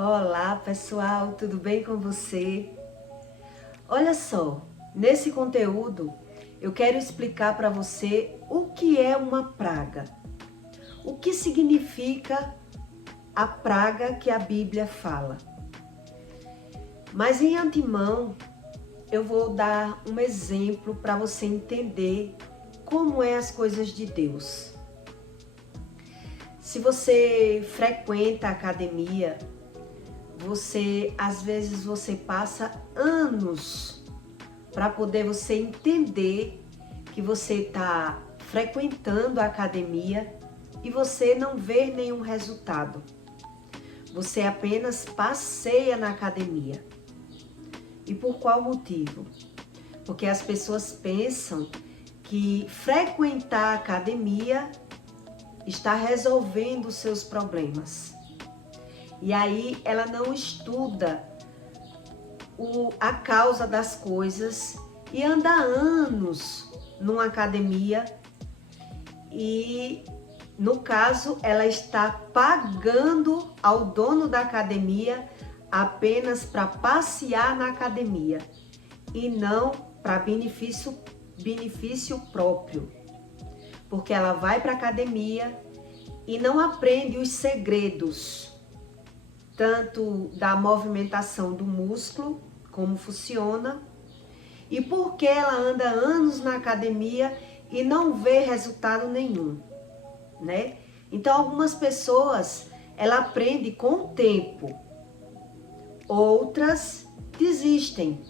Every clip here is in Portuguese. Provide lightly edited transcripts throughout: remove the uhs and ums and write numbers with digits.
Olá pessoal, tudo bem com você? Olha só, nesse conteúdo eu quero explicar para você o que é uma praga. O que significa a praga que a Bíblia fala. Mas em antemão eu vou dar um exemplo para você entender como é as coisas de Deus. Se você frequenta a academia, às vezes você passa anos para poder você entender que você está frequentando a academia e você não vê nenhum resultado. Você apenas passeia na academia. E por qual motivo? Porque as pessoas pensam que frequentar a academia está resolvendo os seus problemas. E aí ela não estuda a causa das coisas e anda anos numa academia e, no caso, ela está pagando ao dono da academia apenas para passear na academia e não para benefício próprio. Porque ela vai para a academia e não aprende os segredos tanto da movimentação do músculo, como funciona, e porque ela anda anos na academia e não vê resultado nenhum, né? Então algumas pessoas, ela aprende com o tempo, outras desistem.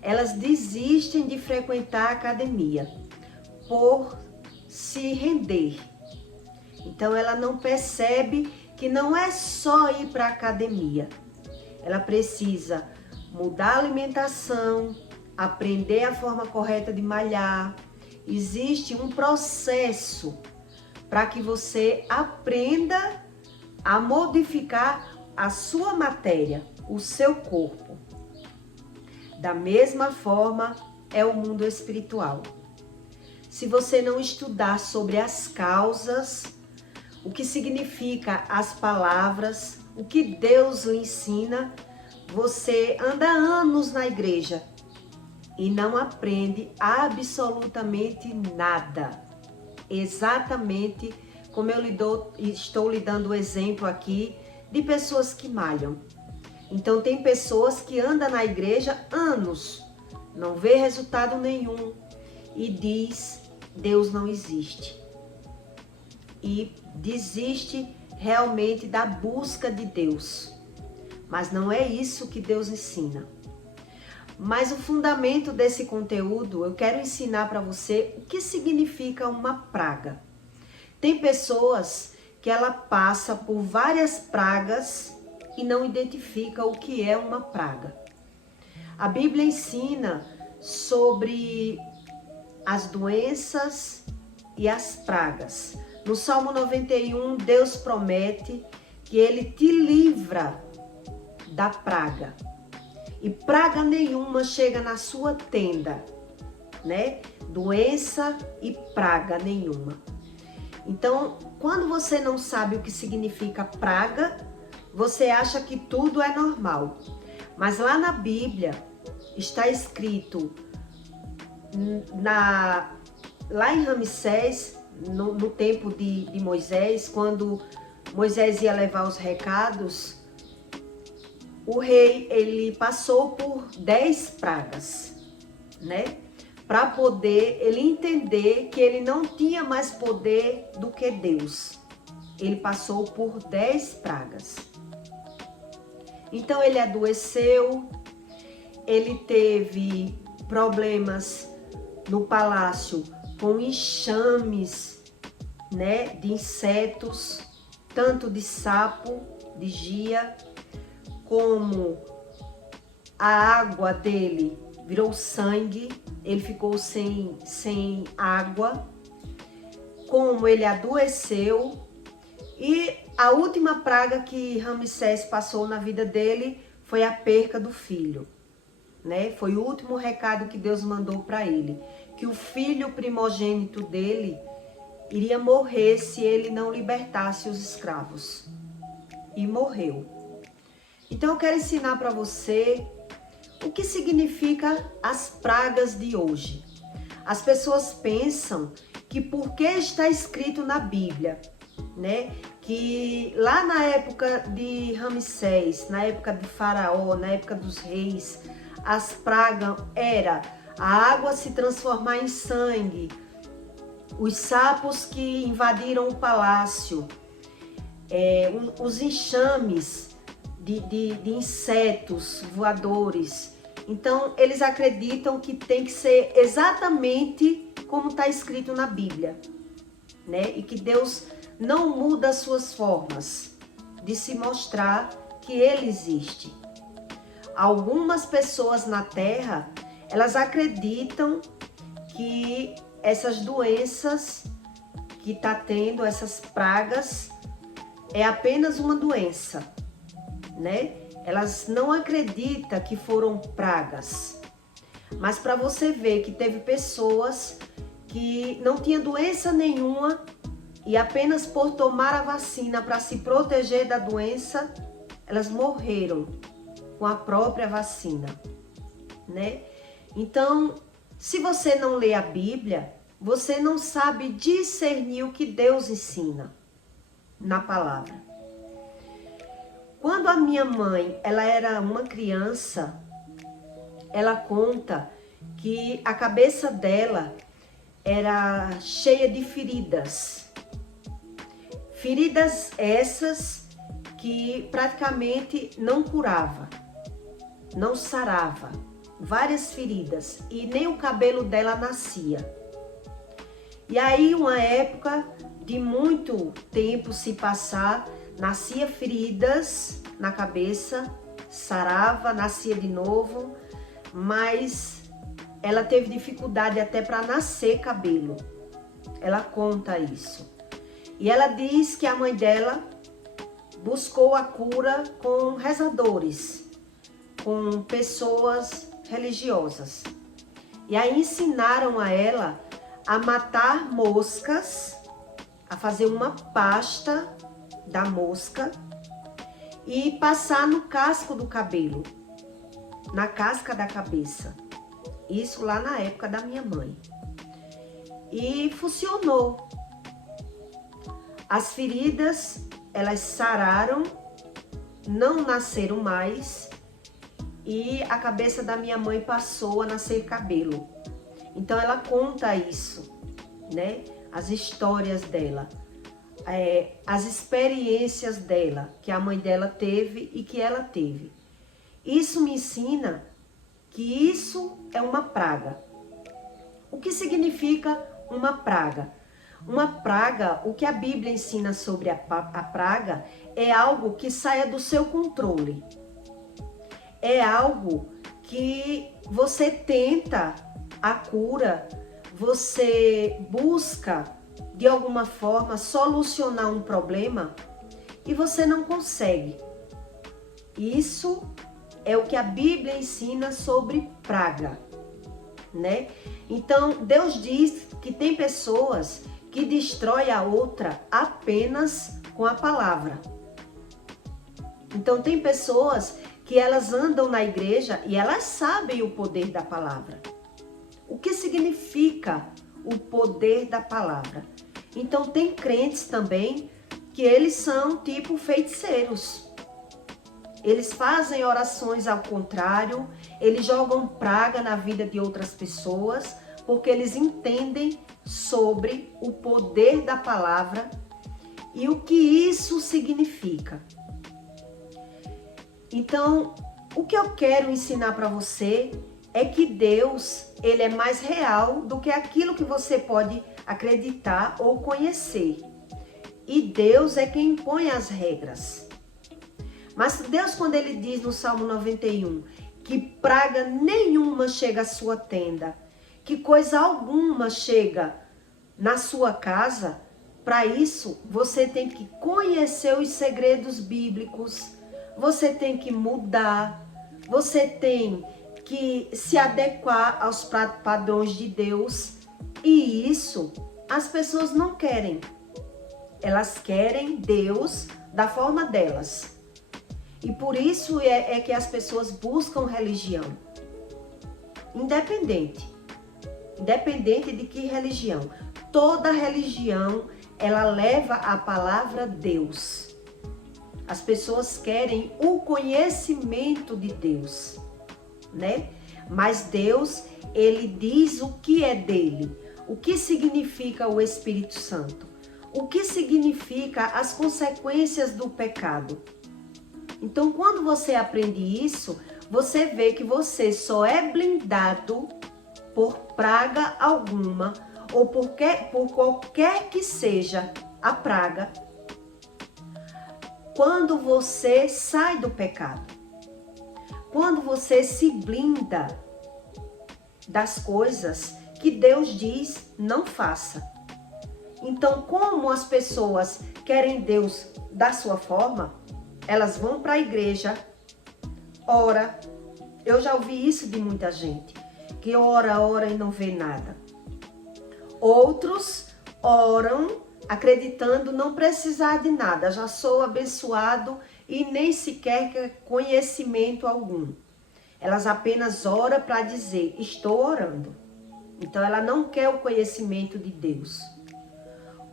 Elas desistem de frequentar a academia por se render. Então ela não percebe que não é só ir para a academia. Ela precisa mudar a alimentação, aprender a forma correta de malhar. Existe um processo para que você aprenda a modificar a sua matéria, o seu corpo. Da mesma forma é o mundo espiritual. Se você não estudar sobre as causas, o que significa as palavras, o que Deus lhe ensina, você anda anos na igreja e não aprende absolutamente nada. Exatamente como estou lhe dando o exemplo aqui de pessoas que malham. Então tem pessoas que andam na igreja anos, não vê resultado nenhum e diz: Deus não existe. E desiste realmente da busca de Deus. Mas não é isso que Deus ensina. Mas o fundamento desse conteúdo, eu quero ensinar para você o que significa uma praga. Tem pessoas que ela passa por várias pragas e não identifica o que é uma praga. A Bíblia ensina sobre as doenças e as pragas. No Salmo 91, Deus promete que Ele te livra da praga. E praga nenhuma chega na sua tenda, né? Doença e praga nenhuma. Então, quando você não sabe o que significa praga, você acha que tudo é normal. Mas lá na Bíblia está escrito, lá em Ramsés, no tempo de Moisés, quando Moisés ia levar os recados, o rei, ele passou por 10 pragas, né? Para poder ele entender que ele não tinha mais poder do que Deus. Ele passou por 10 pragas. Então ele adoeceu, ele teve problemas no palácio com enxames, né, de insetos, tanto de sapo, de gia, como a água dele virou sangue, ele ficou sem água, como ele adoeceu. E a última praga que Ramsés passou na vida dele foi a perca do filho, né? Foi o último recado que Deus mandou para ele, que o filho primogênito dele iria morrer se ele não libertasse os escravos. E morreu. Então eu quero ensinar para você o que significa as pragas de hoje. As pessoas pensam que porque está escrito na Bíblia, né, que lá na época de Ramsés, na época de Faraó, na época dos reis, as pragas era a água se transformar em sangue, os sapos que invadiram o palácio, os enxames de insetos voadores. Então, eles acreditam que tem que ser exatamente como está escrito na Bíblia, né? E que Deus não muda as suas formas de se mostrar que Ele existe. Algumas pessoas na Terra, elas acreditam que essas doenças que está tendo, essas pragas, é apenas uma doença, né? Elas não acreditam que foram pragas. Mas para você ver que teve pessoas que não tinham doença nenhuma e apenas por tomar a vacina para se proteger da doença, elas morreram com a própria vacina, né? Então, se você não lê a Bíblia, você não sabe discernir o que Deus ensina na palavra. Quando a minha mãe, ela era uma criança, ela conta que a cabeça dela era cheia de feridas. Feridas essas que praticamente não curava, não sarava. Várias feridas e nem o cabelo dela nascia. E aí, uma época de muito tempo se passar, nascia feridas na cabeça, sarava, nascia de novo, mas ela teve dificuldade até para nascer cabelo. Ela conta isso. E ela diz que a mãe dela buscou a cura com rezadores, com pessoas religiosas. E aí ensinaram a ela a matar moscas, a fazer uma pasta da mosca e passar no casco do cabelo, na casca da cabeça. Isso lá na época da minha mãe. E funcionou. As feridas, elas sararam, não nasceram mais e a cabeça da minha mãe passou a nascer cabelo. Então ela conta isso, né? As histórias dela, as experiências dela, que a mãe dela teve e que ela teve. Isso me ensina que isso é uma praga. O que significa uma praga? Uma praga, o que a Bíblia ensina sobre a praga, é algo que saia do seu controle. É algo que você tenta a cura, você busca de alguma forma solucionar um problema e você não consegue. Isso é o que a Bíblia ensina sobre praga, né? Então, Deus diz que tem pessoas que destroem a outra apenas com a palavra. Então, tem pessoas que elas andam na igreja e elas sabem o poder da palavra. O que significa o poder da palavra? Então, tem crentes também que eles são tipo feiticeiros. Eles fazem orações ao contrário, eles jogam praga na vida de outras pessoas, porque eles entendem sobre o poder da palavra e o que isso significa. Então, o que eu quero ensinar para você é que Deus, ele é mais real do que aquilo que você pode acreditar ou conhecer. E Deus é quem impõe as regras. Mas Deus, quando ele diz no Salmo 91 que praga nenhuma chega à sua tenda, que coisa alguma chega na sua casa, para isso você tem que conhecer os segredos bíblicos, você tem que mudar, você tem que se adequar aos padrões de Deus. E isso as pessoas não querem. Elas querem Deus da forma delas. E por isso é que as pessoas buscam religião. Independente de que religião. Toda religião, ela leva a palavra Deus. As pessoas querem o conhecimento de Deus, né? Mas Deus, ele diz o que é dele. O que significa o Espírito Santo? O que significa as consequências do pecado? Então, quando você aprende isso, você vê que você só é blindado por praga alguma ou por qualquer que seja a praga quando você sai do pecado. Quando você se blinda das coisas que Deus diz não faça. Então, como as pessoas querem Deus da sua forma, elas vão para a igreja, ora. Eu já ouvi isso de muita gente, que ora e não vê nada. Outros oram acreditando não precisar de nada, já sou abençoado e nem sequer quer conhecimento algum. Elas apenas oram para dizer, estou orando. Então ela não quer o conhecimento de Deus.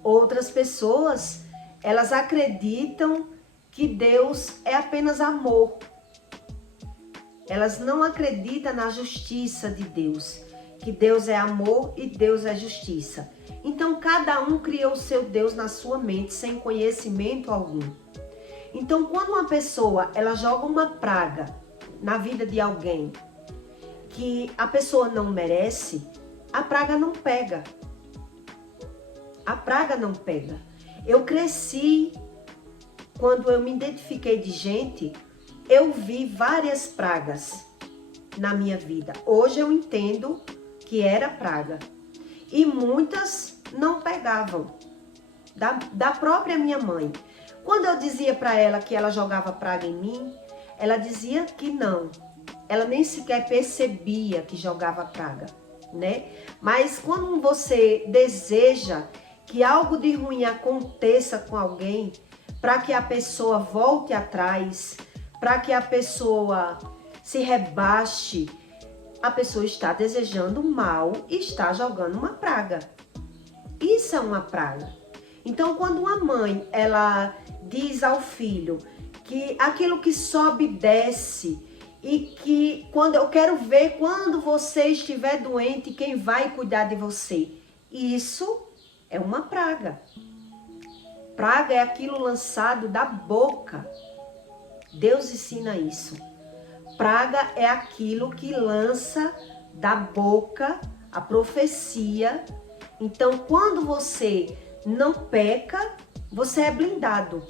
Outras pessoas, elas acreditam que Deus é apenas amor. Elas não acreditam na justiça de Deus, que Deus é amor e Deus é justiça. Então cada um criou o seu Deus na sua mente sem conhecimento algum. Então quando uma pessoa, ela joga uma praga na vida de alguém que a pessoa não merece, a praga não pega. A praga não pega. Eu cresci, quando eu me identifiquei de gente, eu vi várias pragas na minha vida. Hoje eu entendo que era praga. E muitas não pegavam. Da própria minha mãe. Quando eu dizia para ela que ela jogava praga em mim, ela dizia que não. Ela nem sequer percebia que jogava praga, né? Mas quando você deseja que algo de ruim aconteça com alguém, para que a pessoa volte atrás, para que a pessoa se rebaixe, a pessoa está desejando mal e está jogando uma praga. Isso é uma praga. Então, quando uma mãe, ela diz ao filho que aquilo que sobe desce e que quando eu quero ver quando você estiver doente, quem vai cuidar de você. Isso é uma praga. Praga é aquilo lançado da boca. Deus ensina isso. Praga é aquilo que lança da boca a profecia. Então, quando você não peca, você é blindado.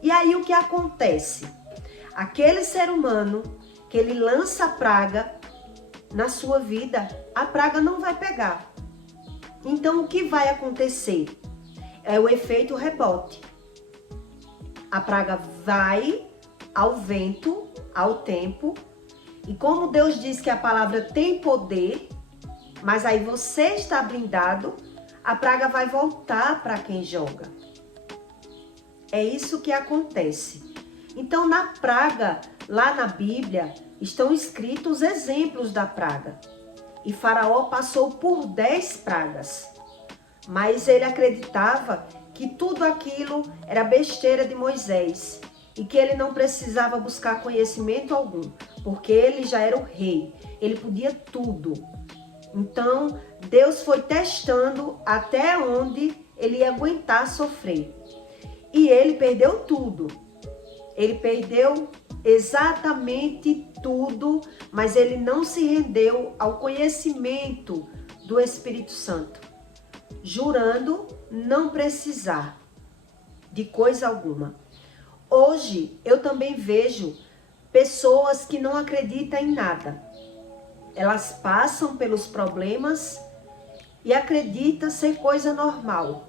E aí o que acontece? Aquele ser humano que ele lança a praga na sua vida, a praga não vai pegar. Então, o que vai acontecer? É o efeito rebote. A praga vai ao vento, ao tempo, e como Deus diz que a palavra tem poder, mas aí você está blindado, a praga vai voltar para quem joga. É isso que acontece. Então, na praga, lá na Bíblia, estão escritos exemplos da praga. E Faraó passou por 10 pragas. Mas ele acreditava que tudo aquilo era besteira de Moisés e que ele não precisava buscar conhecimento algum, porque ele já era o rei, ele podia tudo. Então, Deus foi testando até onde ele ia aguentar sofrer. E ele perdeu tudo. Ele perdeu exatamente tudo, mas ele não se rendeu ao conhecimento do Espírito Santo, jurando não precisar de coisa alguma. Hoje eu também vejo pessoas que não acreditam em nada. Elas passam pelos problemas e acreditam ser coisa normal.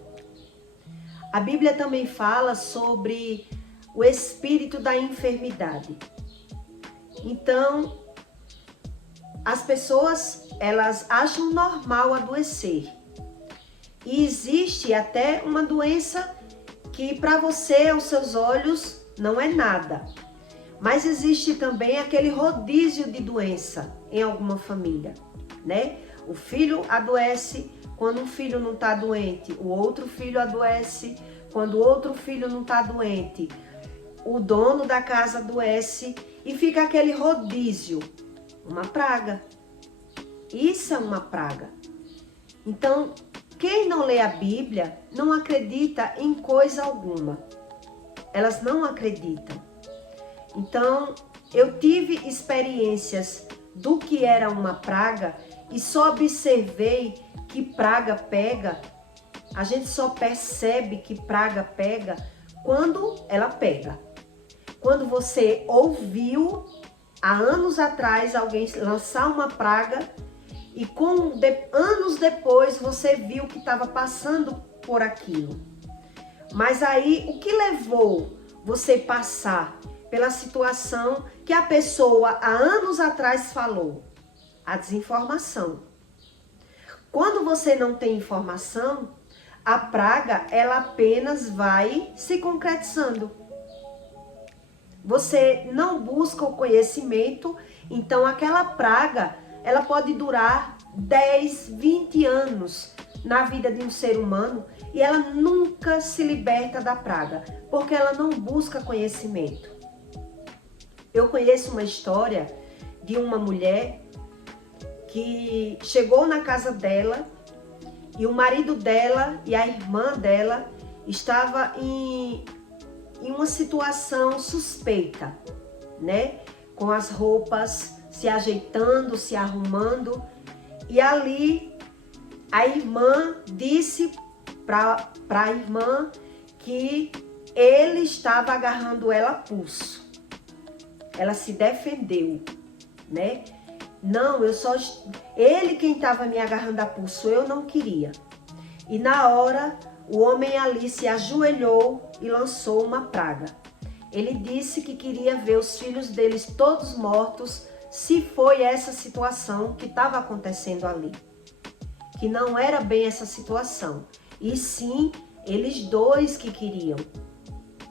A Bíblia também fala sobre o espírito da enfermidade. Então, as pessoas, elas acham normal adoecer. E existe até uma doença que para você, aos seus olhos, não é nada. Mas existe também aquele rodízio de doença em alguma família, né? O filho adoece quando um filho não está doente, o outro filho adoece quando o outro filho não está doente, o dono da casa adoece e fica aquele rodízio, uma praga. Isso é uma praga. Então, quem não lê a Bíblia não acredita em coisa alguma. Elas não acreditam. Então, eu tive experiências do que era uma praga e só observei que praga pega. A gente só percebe que praga pega quando ela pega. Quando você ouviu há anos atrás alguém lançar uma praga e anos depois você viu que estava passando por aquilo. Mas aí o que levou você passar pela situação que a pessoa há anos atrás falou? A desinformação. Quando você não tem informação, a praga ela apenas vai se concretizando. Você não busca o conhecimento, então aquela praga ela pode durar 10, 20 anos na vida de um ser humano e ela nunca se liberta da praga, porque ela não busca conhecimento. Eu conheço uma história de uma mulher que chegou na casa dela e o marido dela e a irmã dela estava em uma situação suspeita, né? Com as roupas se ajeitando, se arrumando. E ali a irmã disse para a irmã que ele estava agarrando ela a pulso. Ela se defendeu, né? Não, ele quem estava me agarrando a pulso, eu não queria. E na hora, o homem ali se ajoelhou e lançou uma praga. Ele disse que queria ver os filhos deles todos mortos, se foi essa situação que estava acontecendo ali. Que não era bem essa situação, e sim eles dois que queriam.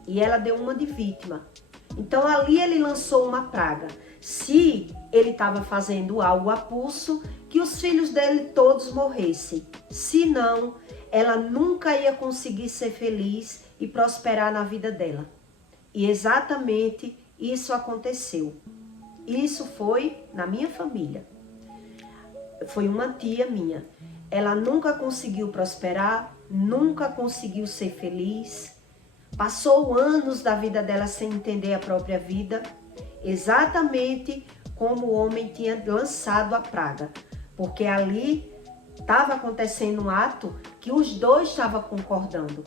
E ela deu uma de vítima. Então ali ele lançou uma praga. Se ele estava fazendo algo a pulso, que os filhos dele todos morressem. Se não, ela nunca ia conseguir ser feliz e prosperar na vida dela. E exatamente isso aconteceu. Isso foi na minha família. Foi uma tia minha. Ela nunca conseguiu prosperar, nunca conseguiu ser feliz. Passou anos da vida dela sem entender a própria vida, exatamente como o homem tinha lançado a praga. Porque ali estava acontecendo um ato que os dois estavam concordando.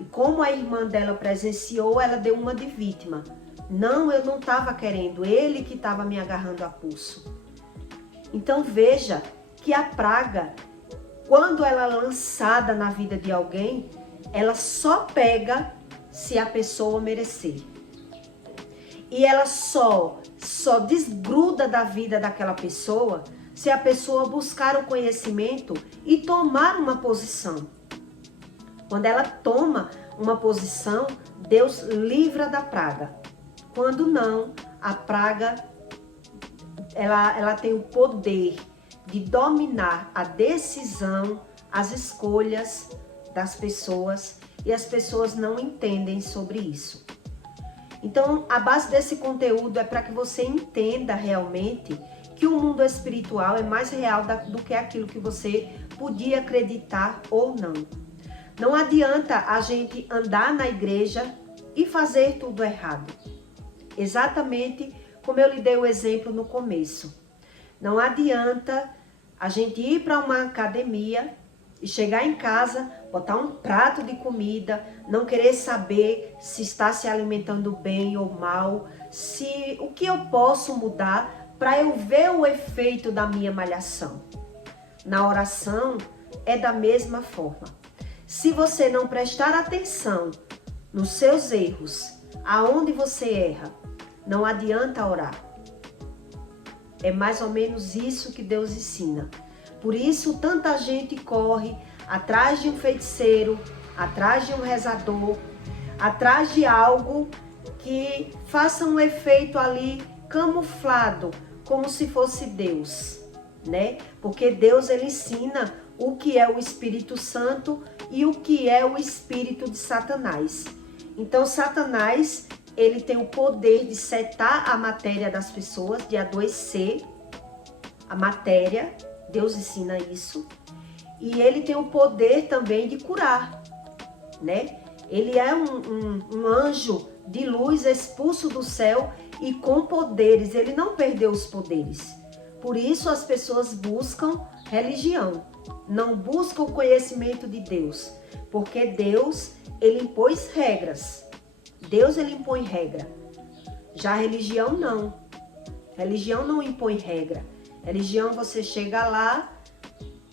E como a irmã dela presenciou, ela deu uma de vítima. Não, eu não estava querendo, ele que estava me agarrando a pulso. Então veja que a praga, quando ela é lançada na vida de alguém, ela só pega se a pessoa merecer. E ela só desgruda da vida daquela pessoa se a pessoa buscar o conhecimento e tomar uma posição. Quando ela toma uma posição, Deus livra da praga. Quando não, a praga ela tem o poder de dominar a decisão, as escolhas das pessoas, e as pessoas não entendem sobre isso. Então, a base desse conteúdo é para que você entenda realmente que o mundo espiritual é mais real do que aquilo que você podia acreditar ou não. Não adianta a gente andar na igreja e fazer tudo errado. Exatamente como eu lhe dei o exemplo no começo. Não adianta a gente ir para uma academia e chegar em casa, botar um prato de comida, não querer saber se está se alimentando bem ou mal, o que eu posso mudar para eu ver o efeito da minha malhação. Na oração é da mesma forma. Se você não prestar atenção nos seus erros, aonde você erra, não adianta orar. É mais ou menos isso que Deus ensina. Por isso, tanta gente corre atrás de um feiticeiro, atrás de um rezador, atrás de algo que faça um efeito ali camuflado, como se fosse Deus, né? Porque Deus, ele ensina o que é o Espírito Santo e o que é o espírito de Satanás. Então, Satanás, ele tem o poder de setar a matéria das pessoas, de adoecer a matéria. Deus ensina isso. E ele tem o poder também de curar, né? Ele é um anjo de luz expulso do céu e com poderes. Ele não perdeu os poderes. Por isso as pessoas buscam religião, não buscam o conhecimento de Deus, porque Deus, ele impôs regras. Deus, ele impõe regra. Já a religião não. Religião não impõe regra. Religião, você chega lá,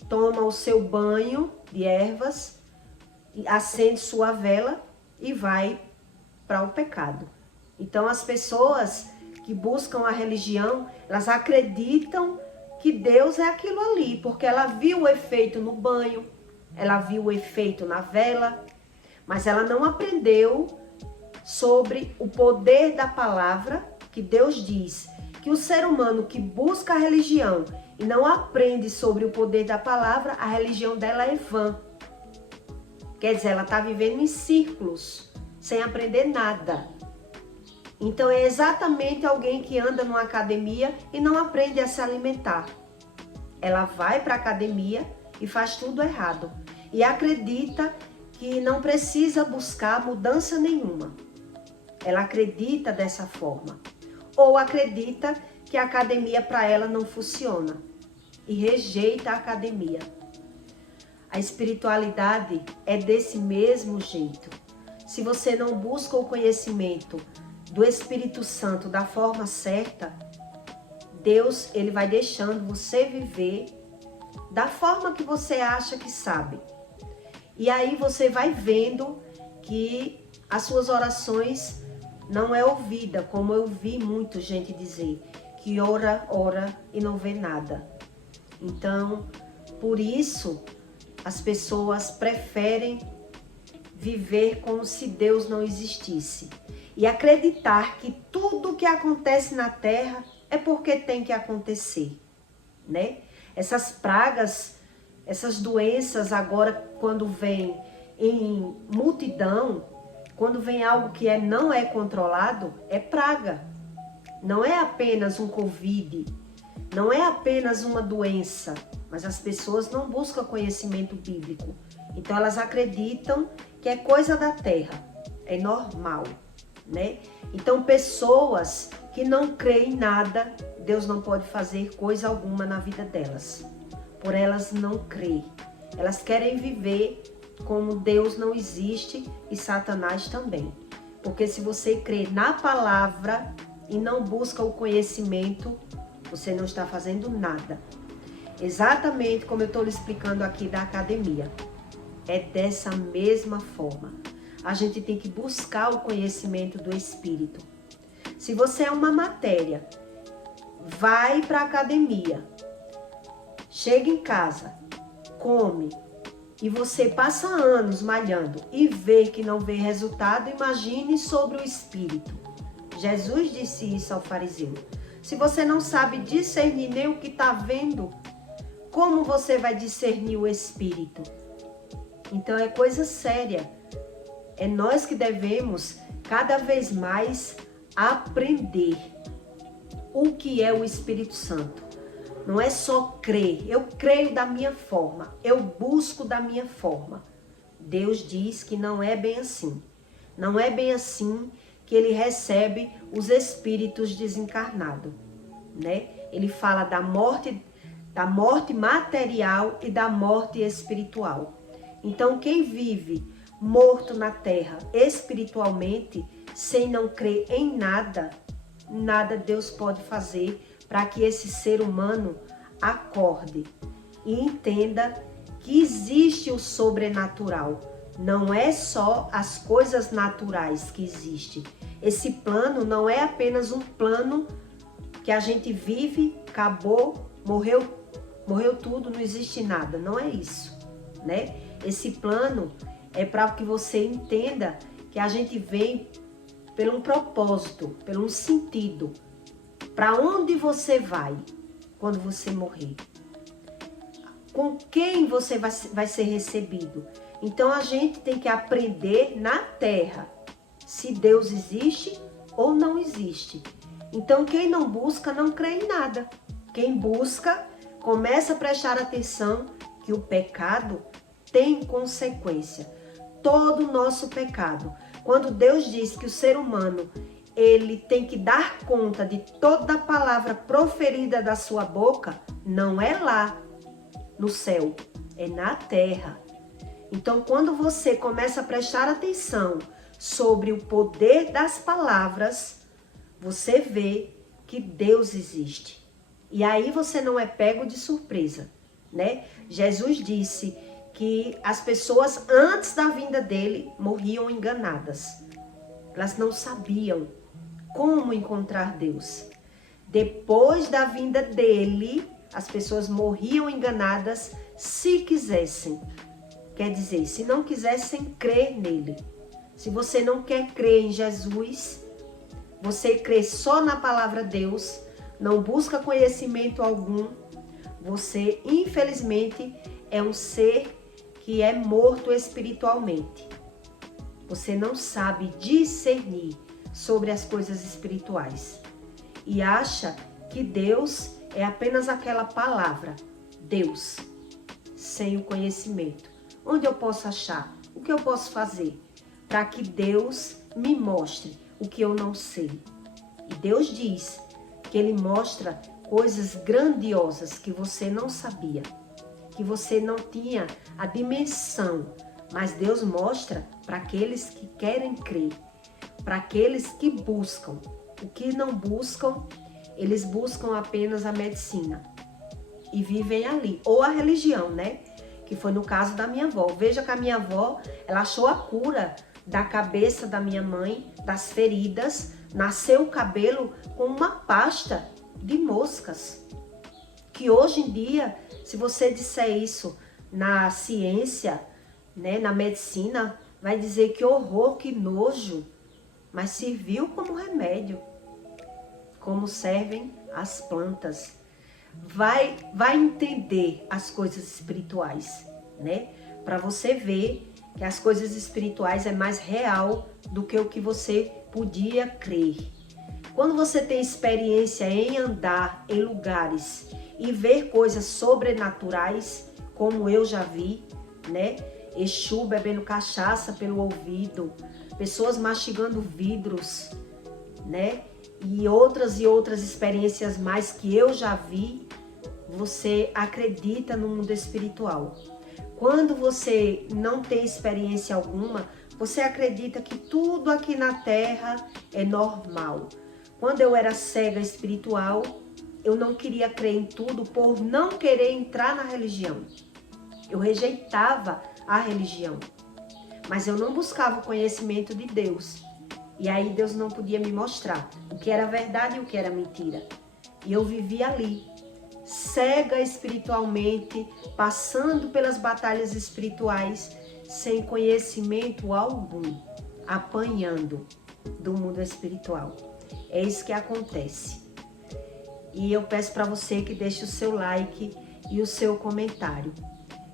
toma o seu banho de ervas, acende sua vela e vai para o pecado. Então as pessoas que buscam a religião, elas acreditam que Deus é aquilo ali, porque ela viu o efeito no banho, ela viu o efeito na vela, mas ela não aprendeu sobre o poder da palavra, que Deus diz que o ser humano que busca a religião e não aprende sobre o poder da palavra, a religião dela é vã. Quer dizer, ela está vivendo em círculos, sem aprender nada. Então é exatamente alguém que anda numa academia e não aprende a se alimentar. Ela vai para a academia e faz tudo errado. E acredita que não precisa buscar mudança nenhuma. Ela acredita dessa forma. Ou acredita que a academia para ela não funciona. E rejeita a academia. A espiritualidade é desse mesmo jeito. Se você não busca o conhecimento do Espírito Santo da forma certa, Deus, ele vai deixando você viver da forma que você acha que sabe. E aí você vai vendo que as suas orações não é ouvida, como eu vi muita gente dizer, que ora e não vê nada. Então, por isso, as pessoas preferem viver como se Deus não existisse e acreditar que tudo que acontece na terra é porque tem que acontecer, né? Essas pragas, essas doenças agora, quando vem em multidão, quando vem algo que não é controlado, é praga. Não é apenas um Covid, não é apenas uma doença, mas as pessoas não buscam conhecimento bíblico. Então elas acreditam que é coisa da terra, é normal, né? Então pessoas que não creem em nada, Deus não pode fazer coisa alguma na vida delas. Por elas não crer. Elas querem viver como Deus não existe e Satanás também. Porque se você crê na palavra e não busca o conhecimento, você não está fazendo nada. Exatamente como eu estou lhe explicando aqui da academia. É dessa mesma forma. A gente tem que buscar o conhecimento do Espírito. Se você é uma matéria, vai para a academia, chega em casa, come, e você passa anos malhando e vê que não vê resultado, imagine sobre o Espírito. Jesus disse isso ao fariseu. Se você não sabe discernir nem o que está vendo, como você vai discernir o Espírito? Então é coisa séria. É nós que devemos cada vez mais aprender o que é o Espírito Santo. Não é só crer. Eu creio da minha forma. Eu busco da minha forma. Deus diz que não é bem assim. Não é bem assim que ele recebe os espíritos desencarnados, né? Ele fala da morte material e da morte espiritual. Então, quem vive morto na terra espiritualmente, sem não crer em nada, nada Deus pode fazer para que esse ser humano acorde e entenda que existe o sobrenatural. Não é só as coisas naturais que existem. Esse plano não é apenas um plano que a gente vive, acabou, morreu tudo, não existe nada. Não é isso, né? Esse plano é para que você entenda que a gente vem por um propósito, por um sentido. Para onde você vai quando você morrer? Com quem você vai ser recebido? Então a gente tem que aprender na terra se Deus existe ou não existe. Então quem não busca não crê em nada. Quem busca começa a prestar atenção que o pecado tem consequência. Todo o nosso pecado. Quando Deus diz que o ser humano ele tem que dar conta de toda a palavra proferida da sua boca, não é lá no céu, é na terra. Então, quando você começa a prestar atenção sobre o poder das palavras, você vê que Deus existe. E aí você não é pego de surpresa, né? Jesus disse que as pessoas antes da vinda dele morriam enganadas. Elas não sabiam como encontrar Deus. Depois da vinda dele, as pessoas morriam enganadas se quisessem. Quer dizer, se não quisessem crer nele. Se você não quer crer em Jesus, você crê só na palavra Deus, não busca conhecimento algum, você, infelizmente, é um ser que é morto espiritualmente. Você não sabe discernir sobre as coisas espirituais e acha que Deus é apenas aquela palavra, Deus, sem o conhecimento. Onde eu posso achar? O que eu posso fazer para que Deus me mostre o que eu não sei? E Deus diz que Ele mostra coisas grandiosas que você não sabia, que você não tinha a dimensão, mas Deus mostra para aqueles que querem crer, para aqueles que buscam. O que não buscam, eles buscam apenas a medicina e vivem ali, ou a religião, né? Que foi no caso da minha avó. Veja que a minha avó, ela achou a cura da cabeça da minha mãe, das feridas, nasceu o cabelo com uma pasta de moscas. Que hoje em dia, se você disser isso na ciência, né, na medicina, vai dizer que horror, que nojo, mas serviu como remédio, como servem as plantas. Vai entender as coisas espirituais, né? Para você ver que as coisas espirituais é mais real do que o que você podia crer. Quando você tem experiência em andar em lugares e ver coisas sobrenaturais, como eu já vi, né? Exu bebendo cachaça pelo ouvido, pessoas mastigando vidros, né? E outras experiências mais que eu já vi, você acredita no mundo espiritual. Quando você não tem experiência alguma, você acredita que tudo aqui na Terra é normal. Quando eu era cega espiritual, eu não queria crer em tudo por não querer entrar na religião. Eu rejeitava a religião, mas eu não buscava o conhecimento de Deus. E aí Deus não podia me mostrar o que era verdade e o que era mentira. E eu vivia ali, cega espiritualmente, passando pelas batalhas espirituais, sem conhecimento algum, apanhando do mundo espiritual. É isso que acontece. E eu peço para você que deixe o seu like e o seu comentário.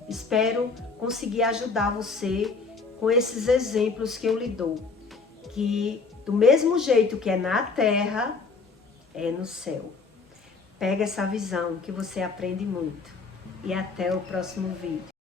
Espero conseguir ajudar você com esses exemplos que eu lhe dou. Que do mesmo jeito que é na terra, é no céu. Pega essa visão que você aprende muito. E até o próximo vídeo.